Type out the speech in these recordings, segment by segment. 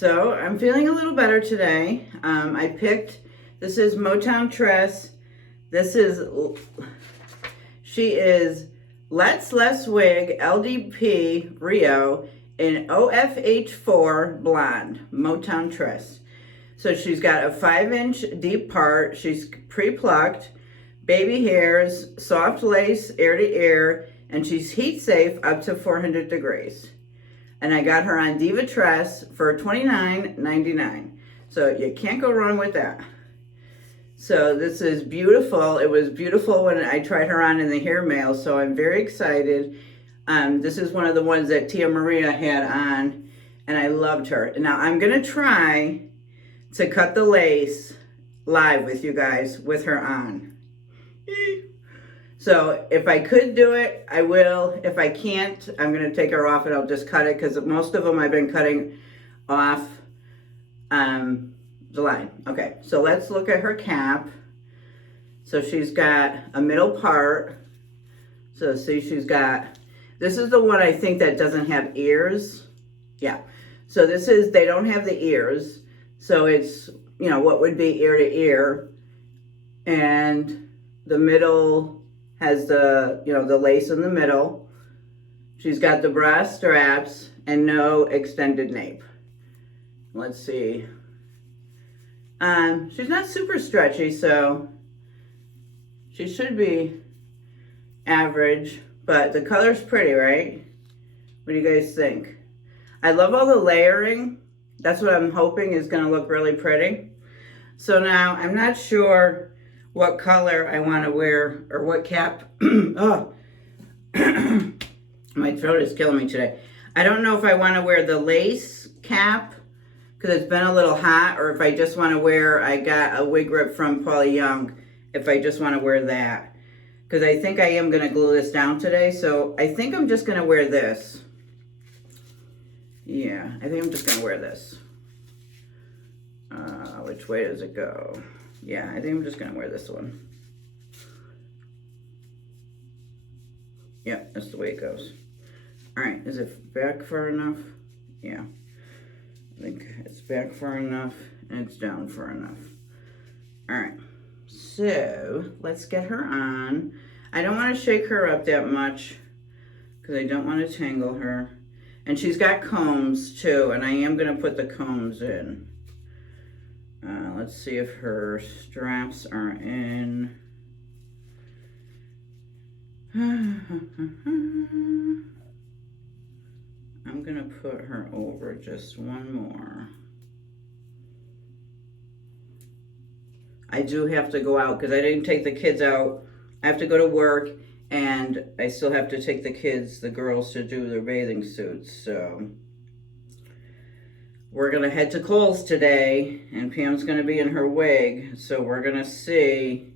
So I'm feeling a little better today. I picked, this is Motown Tress. She is Let's Less Wig LDP-Rio in OFH4 Blonde, Motown Tress. So she's got a 5-inch deep part. She's pre-plucked, baby hairs, soft lace, ear to ear, and she's heat safe up to 400 degrees. And I got her on Diva Tress for $29.99. So you can't go wrong with that. So this is beautiful. It was beautiful when I tried her on in the hair mail, so I'm very excited. This is one of the ones that Tia Maria had on, and I loved her. Now I'm gonna try to cut the lace live with you guys with her on. So if I could do it, I will. If I can't, I'm gonna take her off and I'll just cut it, because most of them I've been cutting off the line. Okay, so let's look at her cap. So she's got a middle part. So see, she's got, this is the one I think that doesn't have ears. Yeah, so this is, they don't have the ears. So it's, you know, what would be ear to ear. And the middle has the, you know, the lace in the middle. She's got the bra straps and no extended nape. Let's see. She's not super stretchy, so she should be average, but the color's pretty, right? What do you guys think? I love all the layering. That's what I'm hoping is gonna look really pretty. So now I'm not sure what color I want to wear or what cap. Oh, my throat is killing me today. I don't know if I want to wear the lace cap because it's been a little hot, or if I just want to wear, I got a wig rip from Paula Young, if I just want to wear that. Because I think I am going to glue this down today, so I think I'm just going to wear this. Yeah, I think I'm just going to wear this. Which way does it go? Yeah, I think I'm just gonna wear this one. Yeah, that's the way it goes. All right, is it back far enough? Yeah, I think it's back far enough and it's down far enough. All right, so let's get her on. I don't want to shake her up that much because I don't want to tangle her. And she's got combs too, and I am gonna put the combs in. Let's see if her straps are in. I'm gonna put her over just one more. I do have to go out because I didn't take the kids out. I have to go to work, and I still have to take the kids, the girls, to do their bathing suits, so. We're gonna head to Kohl's today, and Pam's gonna be in her wig, so we're gonna see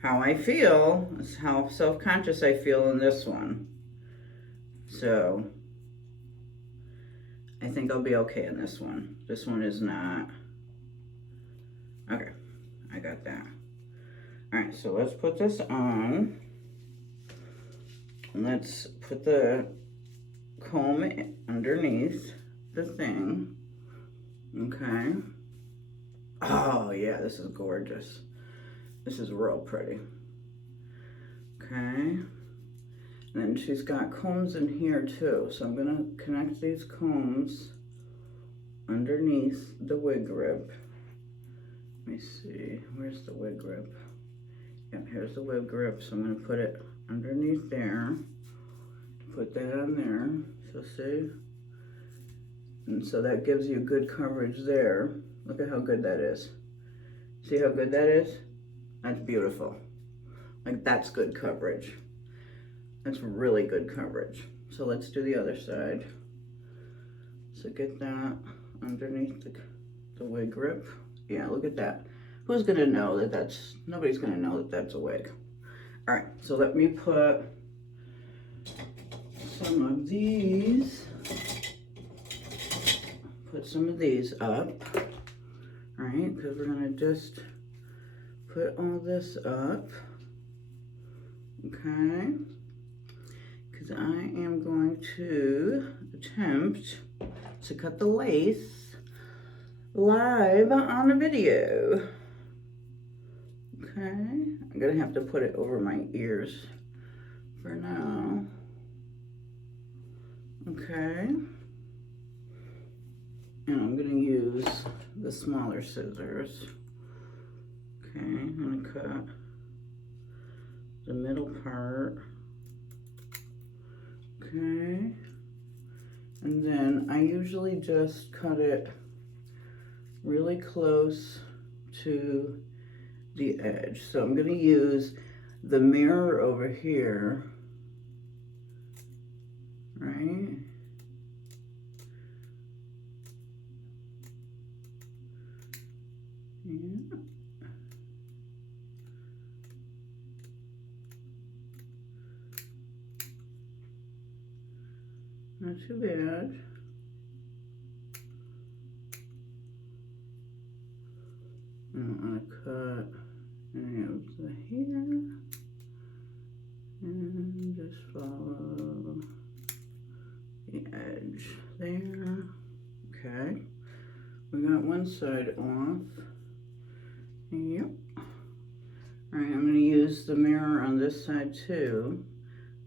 how I feel, how self-conscious I feel in this one. So, I think I'll be okay in this one. This one is not. Okay, I got that. All right, so let's put this on. Let's put the comb underneath the thing. Okay. Oh yeah, this is gorgeous. This is real pretty. Okay. And then she's got combs in here too. So I'm gonna connect these combs underneath the wig grip. Let me see, where's the wig grip? Yep, here's the wig grip. So I'm gonna put it underneath there. Put that on there, so see? And so that gives you good coverage there. Look at how good that is. See how good that is? That's beautiful. Like, that's good coverage. That's really good coverage. So let's do the other side. So get that underneath the wig grip. Yeah, look at that. Who's gonna know that that's, nobody's gonna know that that's a wig. All right, so let me put some of these. Put some of these up, all right, because we're gonna just put all this up, okay, because I am going to attempt to cut the lace live on the video. Okay, I'm gonna have to put it over my ears for now. Okay, and I'm gonna use the smaller scissors. Okay, I'm gonna cut the middle part. Okay, and then I usually just cut it really close to the edge. So I'm gonna use the mirror over here, right? Yeah. Not too bad. I don't want to cut any of the hair, and just follow the edge there. Okay, we got one side off. Yep. All right, I'm going to use the mirror on this side too,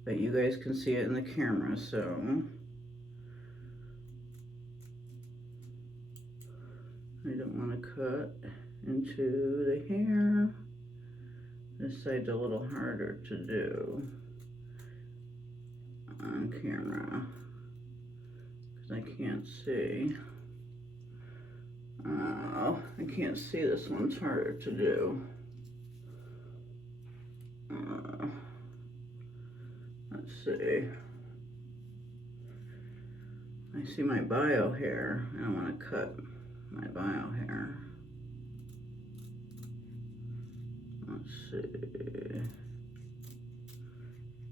but you guys can see it in the camera, so I don't want to cut into the hair. This side's a little harder to do on camera because I can't see. Oh, I can't see. This one's harder to do. Let's see. I see my bio hair. I don't want to cut my bio hair. Let's see.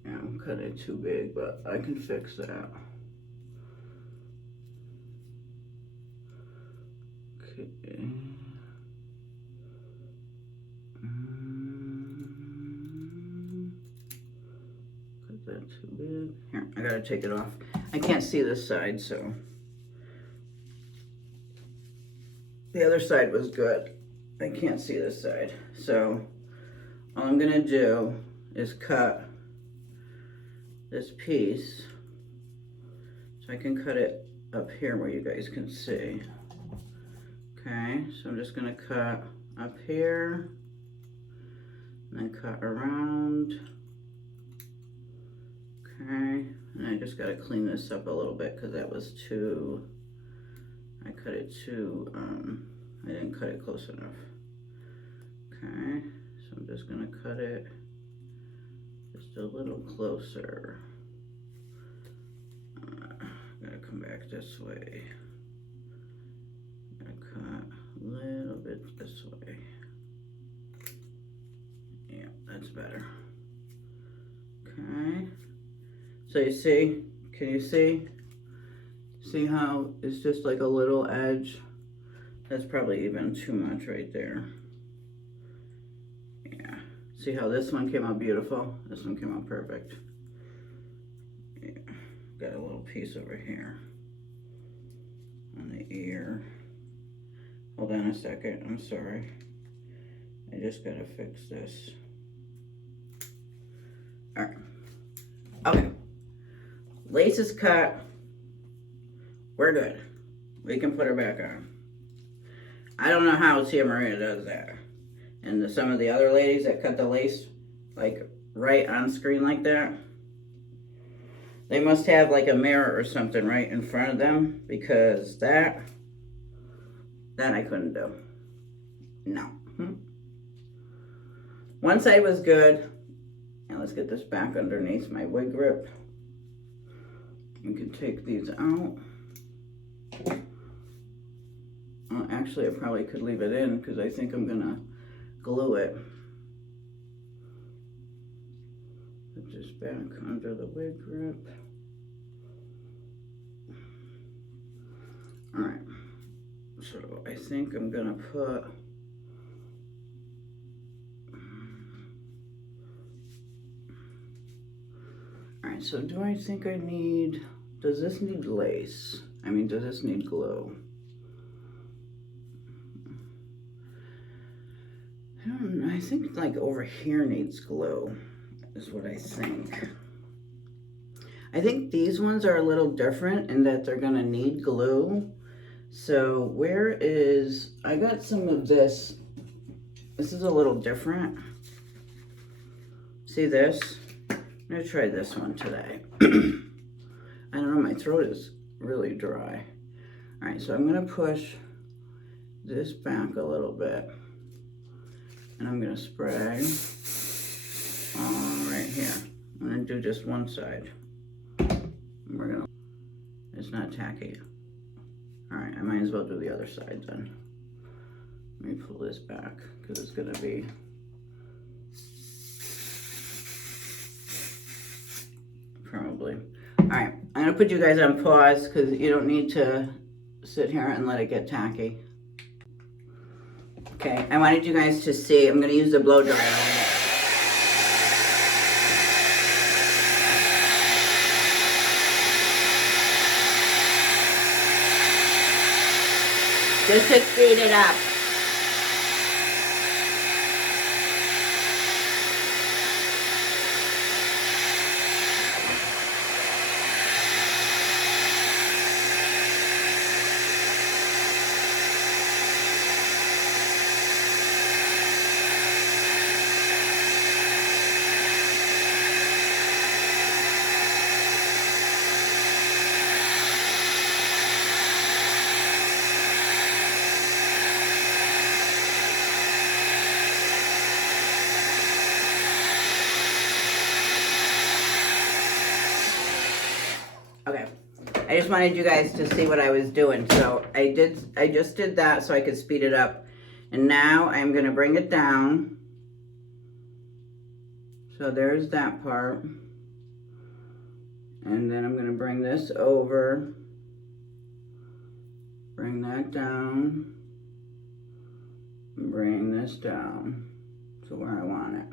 Yeah, I'm cutting it too big, but I can fix that. Okay. Cut that too big. Here, I gotta take it off. I can't see this side, so. The other side was good. I can't see this side. So all I'm gonna do is cut this piece so I can cut it up here where you guys can see. Okay, so I'm just gonna cut up here and then cut around. Okay, and I just gotta clean this up a little bit because that was too, I cut it too, I didn't cut it close enough. Okay, so I'm just gonna cut it just a little closer. Gotta come back this way. Gotta cut a little bit this way. Yeah, that's better. Okay, so you see, can you see? See how it's just like a little edge? That's probably even too much right there. Yeah, see how this one came out beautiful? This one came out perfect. Yeah, got a little piece over here on the ear. Hold on a second, I'm sorry. I just gotta fix this. All right, okay. Lace is cut. We're good. We can put her back on. I don't know how Tia Maria does that. And some of the other ladies that cut the lace like right on screen like that, they must have like a mirror or something right in front of them, because that I couldn't do. No. One side was good. And let's get this back underneath my wig grip. You can take these out. Well, actually, I probably could leave it in because I think I'm gonna glue it. Put this back under the wig grip. All right, so I think I'm gonna put Alright, so do I think I need, does this need lace? I mean, does this need glue? I don't know, I think like over here needs glue, is what I think. I think these ones are a little different in that they're gonna need glue. So where is, I got some of this. This is a little different. See this? I'm gonna try this one today. I don't know, my throat is really dry. All right, so I'm gonna push this back a little bit. And I'm gonna spray right here. I'm gonna do just one side. And we're gonna, it's not tacky. All right, I might as well do the other side then. Let me pull this back because it's gonna be, probably. All right, I'm gonna put you guys on pause because you don't need to sit here and let it get tacky. Okay, I wanted you guys to see, I'm gonna use the blow dryer on it. Just to speed it up. Okay, I just wanted you guys to see what I was doing. So I just did that so I could speed it up. And now I'm gonna bring it down. So there's that part. And then I'm gonna bring this over. Bring that down. And bring this down to where I want it.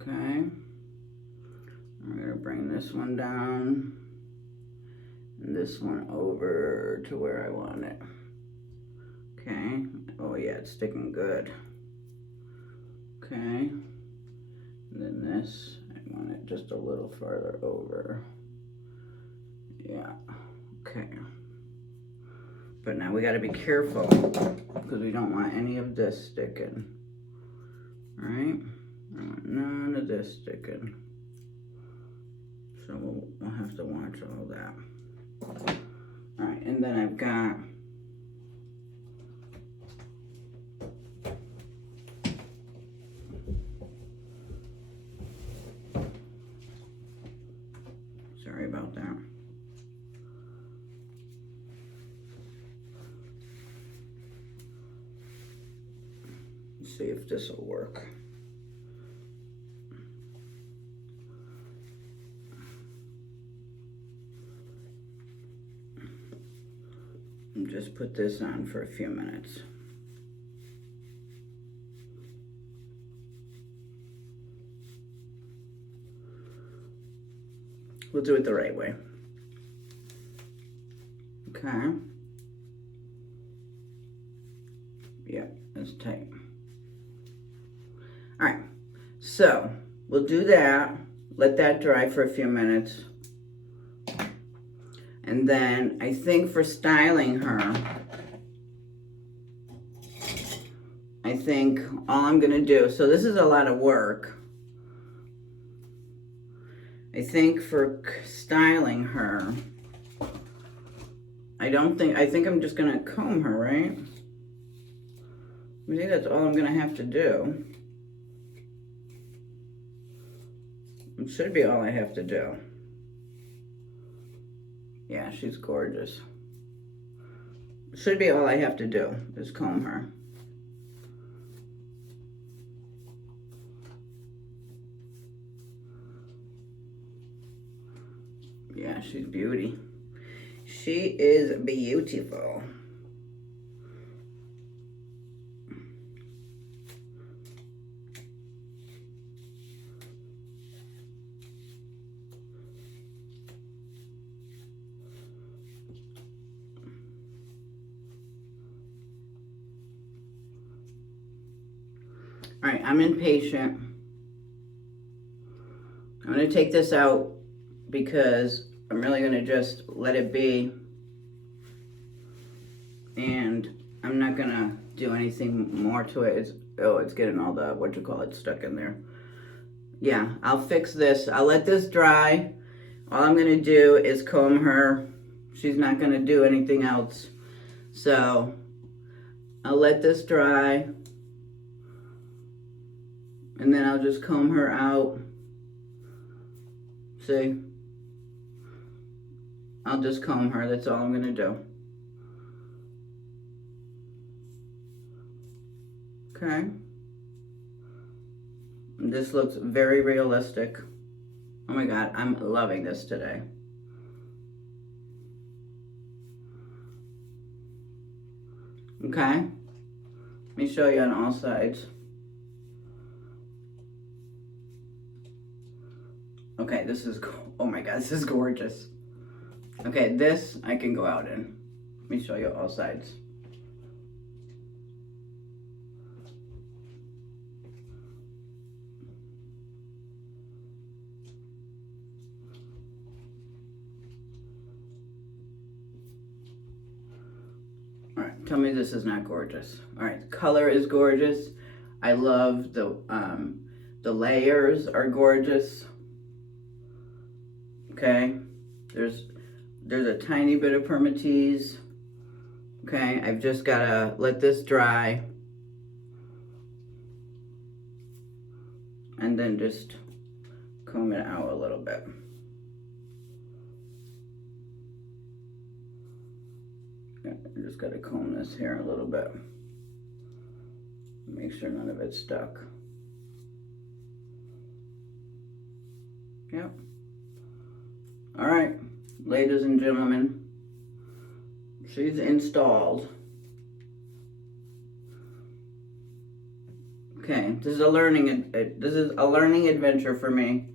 Okay. I'm gonna bring this one down and this one over to where I want it. Okay. Oh yeah, it's sticking good. Okay. And then this, I want it just a little farther over. Yeah. Okay. But now we gotta be careful because we don't want any of this sticking. All right? I want none of this sticking. So we'll have to watch all that. All right, and then I've got sorry about that. Let's see if this will work. Just put this on for a few minutes. We'll do it the right way. Okay. Yeah, that's tight. All right, so we'll do that. Let that dry for a few minutes. And then I think for styling her, I think all I'm gonna do, so this is a lot of work. I think for styling her, I think I'm just gonna comb her, right? I think that's all I'm gonna have to do. It should be all I have to do. Yeah, she's gorgeous. Should be all I have to do is comb her. Yeah, she's beauty. She is beautiful. All right, I'm impatient. I'm gonna take this out because I'm really gonna just let it be. And I'm not gonna do anything more to it. It's getting all the, what you call it, stuck in there. Yeah, I'll fix this. I'll let this dry. All I'm gonna do is comb her. She's not gonna do anything else. So I'll let this dry. And then I'll just comb her out. See? I'll just comb her, that's all I'm gonna do. Okay. This looks very realistic. Oh my God, I'm loving this today. Okay. Let me show you on all sides. Okay, this is, oh my God, this is gorgeous. Okay, this I can go out in. Let me show you all sides. All right, tell me this is not gorgeous. All right, color is gorgeous. I love the layers are gorgeous. Okay, there's a tiny bit of permatease. Okay, I've just gotta let this dry. And then just comb it out a little bit. I just gotta comb this hair a little bit. Make sure none of it's stuck. Yep. All right, ladies and gentlemen, she's installed. Okay, this is a learning adventure for me.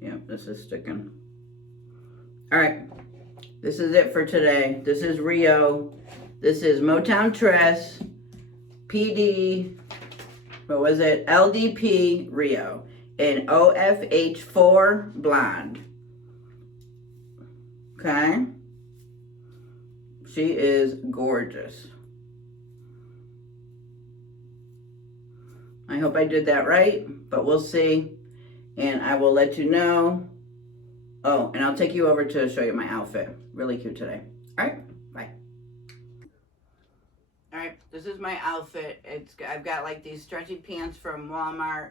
Yep, this is sticking. All right, this is it for today. This is Rio. This is Motown Tress PD. What was it? LDP-Rio in OFH4 blonde. Okay. She is gorgeous. I hope I did that right, but we'll see. And I will let you know. Oh, and I'll take you over to show you my outfit. Really cute today. All right, bye. All right, this is my outfit. I've got like these stretchy pants from Walmart.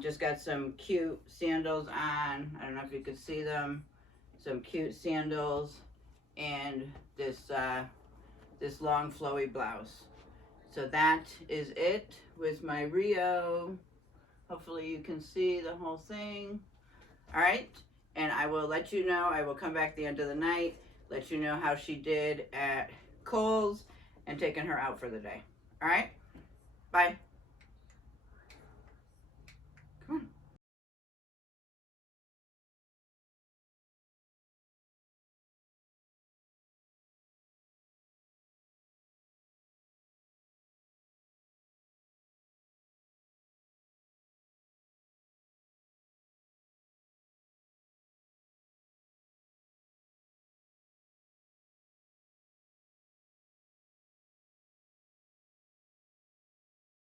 Just got some cute sandals on. I don't know if you could see them. Some cute sandals and this long flowy blouse. So that is it with my Rio. Hopefully you can see the whole thing. All right, and I will let you know. I will come back at the end of the night, let you know how she did at Kohl's and taking her out for the day. All right, bye.